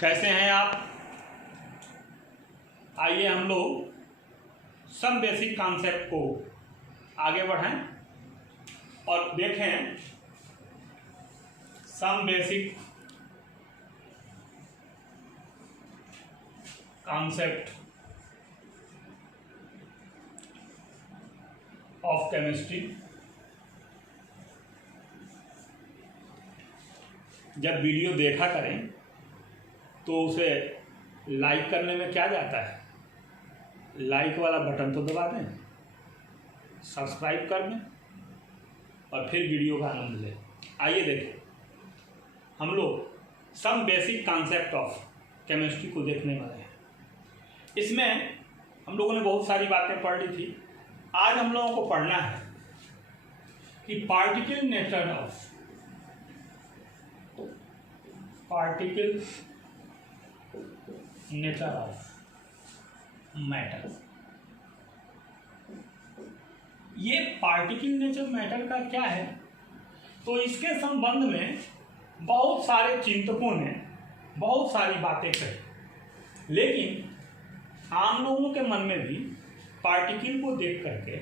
कैसे हैं आप। आइए हम लोग सम बेसिक कॉन्सेप्ट को आगे बढ़ाएं और देखें some basic concept of chemistry. जब वीडियो देखा करें तो उसे लाइक करने में क्या जाता है, लाइक वाला बटन तो दबा दें, सब्सक्राइब कर दें और फिर वीडियो का आनंद लें। आइए देखें, हम लोग some basic concept of chemistry को देखने वाले हैं। इसमें हम लोगों ने बहुत सारी बातें पढ़ ली थी। आज हम लोगों को पढ़ना है कि पार्टिकल नेचर ऑफ मैटर। ये पार्टिकल नेचर मैटर का क्या है, तो इसके संबंध में बहुत सारे चिंतकों ने बहुत सारी बातें कही, लेकिन आम लोगों के मन में भी पार्टिकल को देख करके,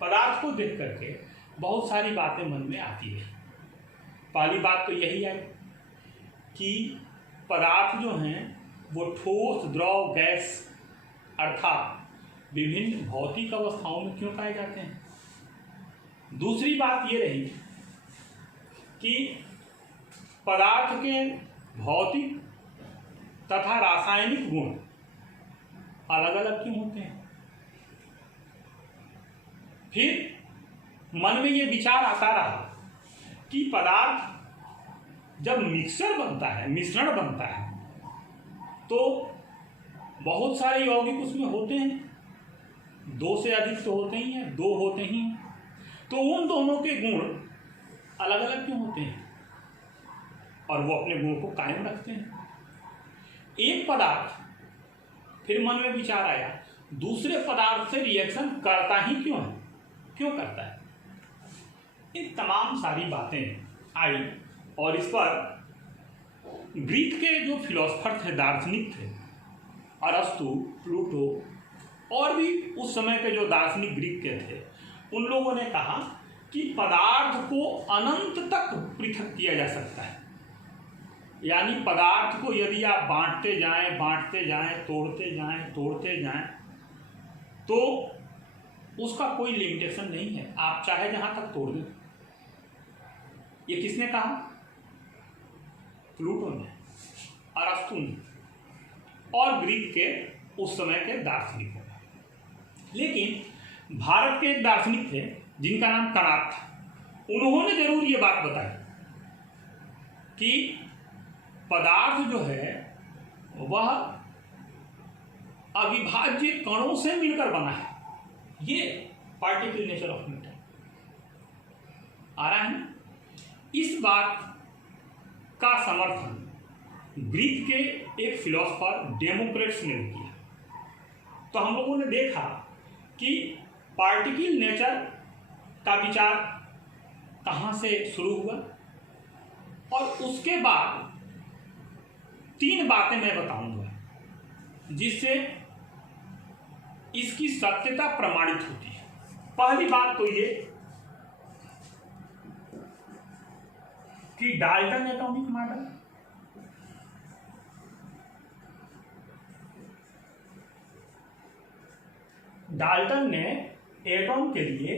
पदार्थ को देख करके बहुत सारी बातें मन में आती है। पहली बात तो यही है कि पदार्थ जो हैं वो ठोस, द्रव, गैस अर्थात विभिन्न भौतिक अवस्थाओं में क्यों पाए जाते हैं। दूसरी बात ये रही कि पदार्थ के भौतिक तथा रासायनिक गुण अलग अलग क्यों होते हैं। फिर मन में ये विचार आता रहा कि पदार्थ जब मिक्सर बनता है, मिश्रण बनता है, तो बहुत सारे यौगिक उसमें होते हैं, दो से अधिक तो होते ही हैं, दो होते ही हैं, तो उन दोनों के गुण अलग अलग क्यों होते हैं और वो अपने गुण को कायम रखते हैं। एक पदार्थ, फिर मन में विचार आया, दूसरे पदार्थ से रिएक्शन करता ही क्यों है, क्यों करता है। इन तमाम सारी बातें आई और इस पर ग्रीक के जो फिलोसफर थे, दार्शनिक थे, अरस्तु, प्लूटो और भी उस समय के जो दार्शनिक ग्रीक के थे, उन लोगों ने कहा कि पदार्थ को अनंत तक पृथक किया जा सकता है। यानी पदार्थ को यदि आप बांटते जाएं, तोड़ते जाएं तो उसका कोई लिमिटेशन नहीं है, आप चाहे जहां तक तोड़ दें। ये किसने कहा? प्लूटो ने, अरस्तु ने और ग्रीक के उस समय के दार्शनिकों ने। लेकिन भारत के एक दार्शनिक थे जिनका नाम कणाद था, उन्होंने जरूर ये बात बताई कि पदार्थ जो है वह अविभाज्य कणों से मिलकर बना है। ये पार्टिकल नेचर ऑफ मैटर आ रहा है। इस बात का समर्थन ग्रीक के एक फिलोसफर डेमोक्रेट्स ने किया। तो हम लोगों ने देखा कि पार्टिकल नेचर का विचार कहाँ से शुरू हुआ और उसके बाद तीन बातें मैं बताऊंगा जिससे इसकी सत्यता प्रमाणित होती है। पहली बात तो ये कि डाल्टन एटॉमिक मॉडल, डाल्टन ने एटॉम के लिए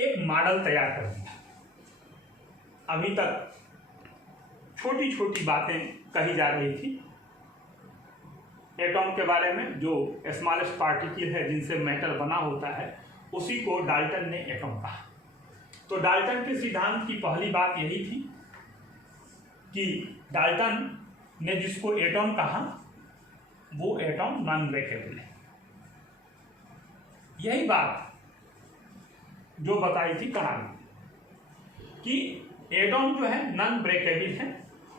एक मॉडल तैयार कर दिया। अभी तक छोटी छोटी बातें कही जा रही थी एटॉम के बारे में, जो स्मॉलेस्ट पार्टिकल है जिनसे मैटर बना होता है, उसी को डाल्टन ने एटॉम कहा। तो डाल्टन के सिद्धांत की पहली बात यही थी कि डाल्टन ने जिसको एटॉम कहा वो एटॉम नॉन ब्रेकेबल है। यही बात जो बताई थी कणाद कि एटॉम जो है नॉन ब्रेकेबल है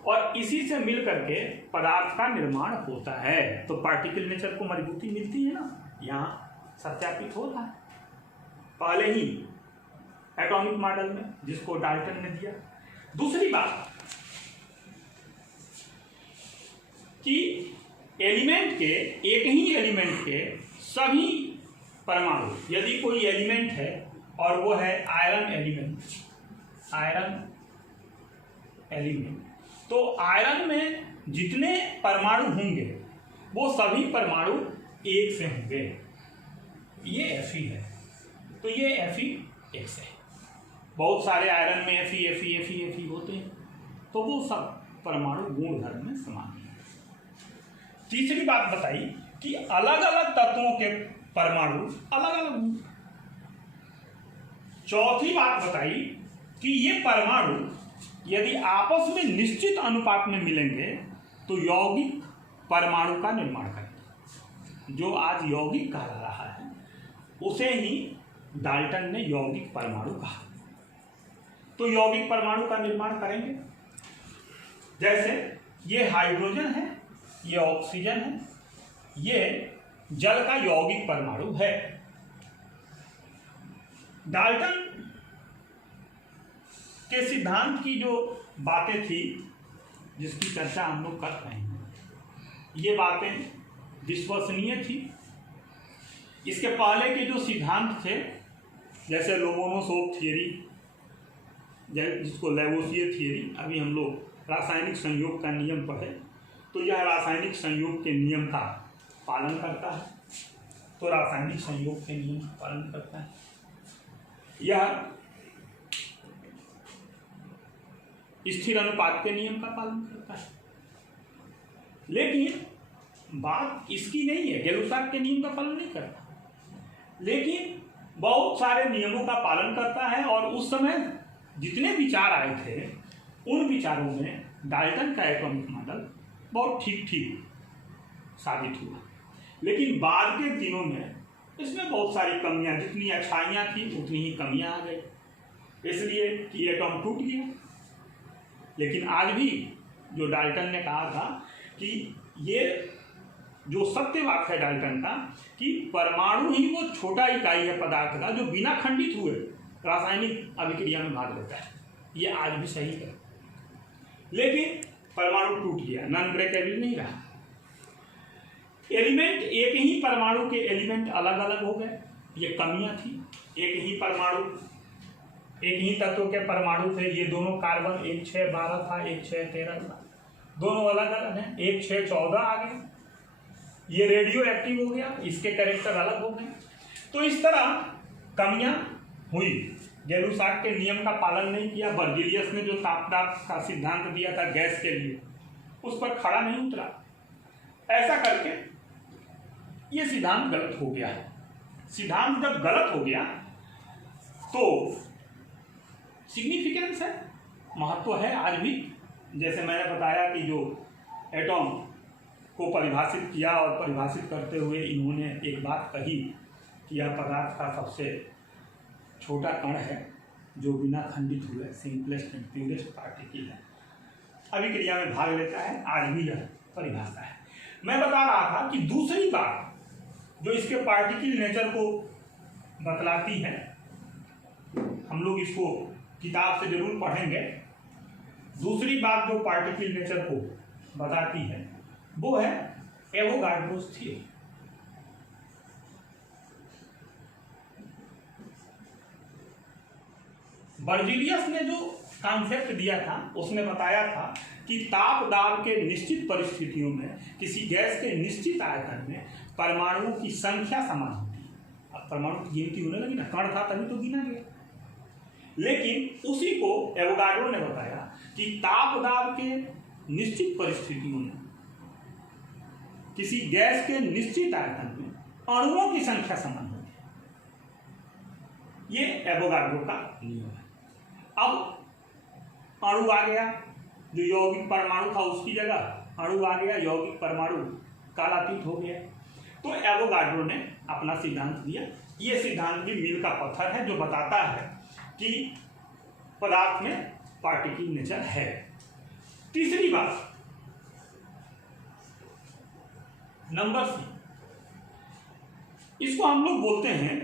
और इसी से मिल करके पदार्थ का निर्माण होता है। तो पार्टिकल नेचर को मजबूती मिलती है ना, यहाँ सत्यापित होता है पहले ही एटॉमिक मॉडल में जिसको डाल्टन ने दिया। दूसरी बात कि एलिमेंट के, एक ही एलिमेंट के सभी परमाणु, यदि कोई एलिमेंट है और वो है आयरन एलिमेंट, तो आयरन में जितने परमाणु होंगे वो सभी परमाणु एक से होंगे। ये Fe है, तो ये Fe(x) है। बहुत सारे आयरन में Fe होते हैं, तो वो सब परमाणु गुणधर्म में समान है। तीसरी बात बताई कि अलग अलग तत्वों के परमाणु अलग अलग। चौथी बात बताई कि ये परमाणु यदि आपस में निश्चित अनुपात में मिलेंगे तो यौगिक परमाणु का निर्माण करेंगे। जो आज यौगिक कहा रहा है उसे ही डाल्टन ने यौगिक परमाणु कहा। तो यौगिक परमाणु का निर्माण करेंगे, जैसे ये हाइड्रोजन है, ये ऑक्सीजन है, ये जल का यौगिक परमाणु है। डाल्टन के सिद्धांत की जो बातें थी, जिसकी चर्चा हम लोग कर रहे हैं, ये बातें विश्वसनीय थी। इसके पहले के जो सिद्धांत थे, जैसे लोमोनोसोव थियरी, जिसको लैवोसियर थियरी, अभी हम लोग रासायनिक संयोग का नियम पढ़े, तो यह रासायनिक संयोग के नियम का पालन करता है। तो रासायनिक संयोग के नियम का पालन करता है। यह स्थिर अनुपात के नियम का पालन करता है। लेकिन बात इसकी नहीं है, गैलुसाक के नियम का पालन नहीं करता, लेकिन बहुत सारे नियमों का पालन करता है। और उस समय जितने विचार आए थे, उन विचारों में डाल्टन का एटॉमिक मॉडल बहुत ठीक साबित हुआ। लेकिन बाद के दिनों में इसमें बहुत सारी कमियां, जितनी अच्छाइयां थी उतनी ही कमियां आ गई, इसलिए कि एटॉम टूट गया। लेकिन आज भी जो डाल्टन ने कहा था कि ये जो सत्यवाद है डाल्टन का, कि परमाणु ही वो छोटा इकाई है पदार्थ का जो बिना खंडित हुए रासायनिक अभिक्रिया में भाग लेता है, ये आज भी सही है। लेकिन परमाणु टूट गया, नॉन ब्रेकेबल नहीं रहा। एलिमेंट, एक ही परमाणु के एलिमेंट अलग अलग हो गए, ये कमियां थी। एक ही परमाणु, एक ही तत्व के परमाणु थे, ये दोनों कार्बन 1 6 12 था, 1 6 13 था, दोनों अलग अलग हैं। 1 6 14 आ गए, ये रेडियो एक्टिव हो गया, इसके कैरेक्टर अलग हो गए। तो इस तरह कमियां हुई। गैलुसाक के नियम का पालन नहीं किया। बर्जीलियस ने जो तापदाब का सिद्धांत दिया था गैस के लिए, उस पर खड़ा नहीं उतरा। ऐसा करके ये सिद्धांत गलत हो गया है। सिद्धांत जब गलत हो गया तो सिग्निफिकेंस है, महत्व है आज भी। जैसे मैंने बताया कि जो एटॉम को परिभाषित किया, और परिभाषित करते हुए इन्होंने एक बात कही कि यह पदार्थ का सबसे छोटा कण है जो बिना खंडित हुए सिंपलेस्ट एंड प्योरेस्ट पार्टिकल है, अभिक्रिया में भाग लेता है। आज भी यह परिभाषा है। मैं बता रहा था कि दूसरी बात जो इसके पार्टिकल नेचर को बतलाती है, हम लोग इसको किताब से जरूर पढ़ेंगे। दूसरी बात जो पार्टिकल नेचर को बताती है वो है एवोगाड्रोस थ्योरी। बर्जीलियस ने जो कॉन्सेप्ट दिया था उसने बताया था कि ताप दाब के निश्चित परिस्थितियों में किसी गैस के निश्चित आयतन में परमाणुओं की संख्या समान होती है। अब परमाणु की गिनती होने लगी ना, कण था तभी तो गिना गया। लेकिन उसी को एवोगाड्रो ने बताया कि ताप दाब के निश्चित परिस्थितियों में किसी गैस के निश्चित आयतन में अणुओं की संख्या समान होती है। ये एवोगाड्रो का नियम है। अब अणु आ गया, जो यौगिक परमाणु था उसकी जगह अणु आ गया, यौगिक परमाणु कालातीत हो गया। तो एवोगाड्रो ने अपना सिद्धांत दिया। ये सिद्धांत भी मील का पत्थर है जो बताता है कि पदार्थ में पार्टिकल नेचर है। तीसरी बात, नंबर सी, इसको हम लोग बोलते हैं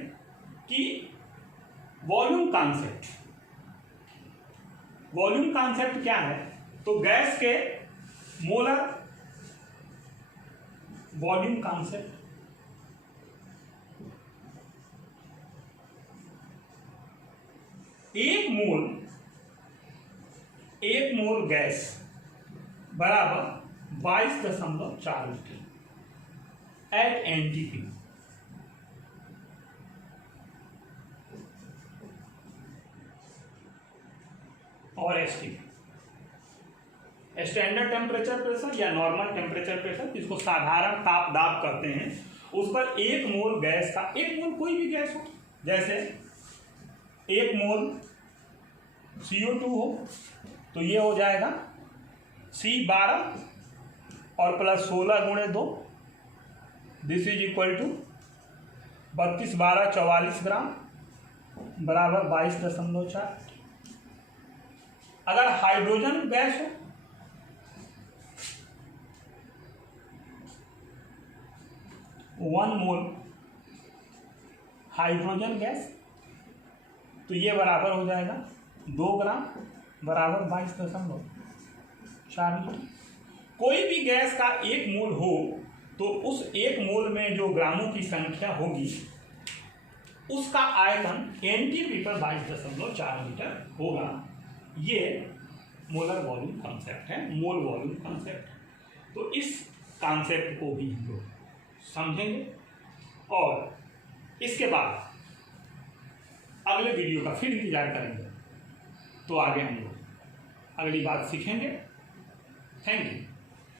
कि वॉल्यूम कॉन्सेप्ट। वॉल्यूम कॉन्सेप्ट क्या है? तो गैस के मोलर वॉल्यूम कॉन्सेप्ट। एक मोल गैस बराबर 22.4 लीटर एट एनटीपी। और एसटीपी स्टैंडर्ड टेम्परेचर प्रेशर या नॉर्मल टेम्परेचर प्रेशर, जिसको साधारण ताप दाब करते हैं, उस पर एक मोल गैस का, एक मोल कोई भी गैस हो, जैसे एक मोल CO2 हो तो ये हो जाएगा C12 और प्लस 16 गुणे 2, दिस इज इक्वल टू 32 12 44 ग्राम बराबर 22.4। अगर हाइड्रोजन गैस हो वन मोल हाइड्रोजन गैस, तो ये बराबर हो जाएगा 2 ग्राम बराबर 22.4 लीटर। कोई भी गैस का एक मोल हो तो उस एक मोल में जो ग्रामों की संख्या होगी उसका आयतन एनटीपी पर 22.4 लीटर होगा। ये मोलर वॉल्यूम कॉन्सेप्ट है, मोल वॉल्यूम कॉन्सेप्ट। तो इस कॉन्सेप्ट को भी हम लोग समझेंगे और इसके बाद अगले वीडियो का फिर इंतजार करेंगे, तो आगे हम लोग अगली बात सीखेंगे। Thank you.